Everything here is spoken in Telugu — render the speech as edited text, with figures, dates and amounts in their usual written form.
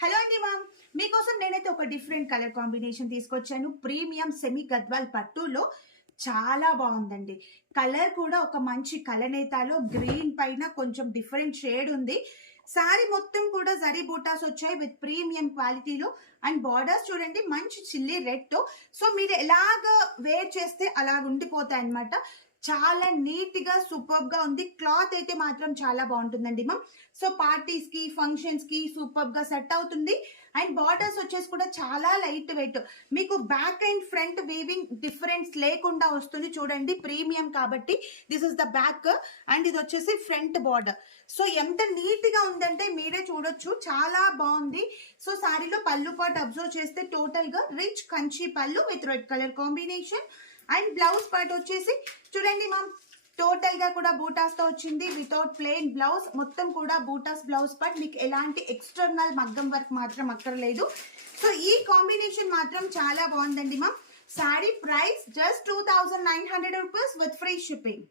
హలో అండి మ్యామ్, మీకోసం నేనైతే ఒక డిఫరెంట్ కలర్ కాంబినేషన్ తీసుకొచ్చాను. ప్రీమియం సెమీ గద్వాల్ పట్టులో చాలా బాగుందండి. కలర్ కూడా ఒక మంచి కలనేతాలో గ్రీన్ పైన కొంచెం డిఫరెంట్ షేడ్ ఉంది. సారీ మొత్తం కూడా జరీ బూటాస్ వచ్చాయి విత్ ప్రీమియం క్వాలిటీలో. అండ్ బార్డర్స్ చూడండి మంచి చిల్లీ రెడ్ తో. సో మీరు ఎలాగ వేర్ చేస్తే అలాగ ఉండిపోతాయి అనమాట. చాలా నీట్ గా సూపర్ గా ఉంది. క్లాత్ అయితే మాత్రం చాలా బాగుంటుందండి మ్యామ్. సో పార్టీస్ కి ఫంక్షన్స్ కి సూపర్ గా సెట్ అవుతుంది. అండ్ బార్డర్స్ వచ్చేసి కూడా చాలా లైట్ వెయిట్. మీకు back and front weaving difference లేకుండా వస్తుంది. చూడండి ప్రీమియం కాబట్టి this is the back and ఇది వచ్చేసి ఫ్రంట్ బార్డర్. సో ఎంత నీట్ గా ఉందంటే మీరే చూడొచ్చు, చాలా బాగుంది. సో సారీలో పళ్ళు పాటు అబ్జర్వ్ చేస్తే టోటల్ గా రిచ్ కంచి పళ్ళు with red colour combination. And blouse part వచ్చేసి చూడండి మ్యామ్, టోటల్ గా కూడా బూటాస్ తో వచ్చింది వితౌట్ ప్లెయిన్ బ్లౌజ్. మొత్తం కూడా బూటాస్ బ్లౌజ్ పార్ట్, మీకు ఎలాంటి ఎక్స్టర్నల్ మగ్గం వర్క్ మాత్రం అక్కర్లేదు. సో ఈ కాంబినేషన్ మాత్రం చాలా బాగుందండి ma'am. Sorry price just 2900 rupees with free shipping.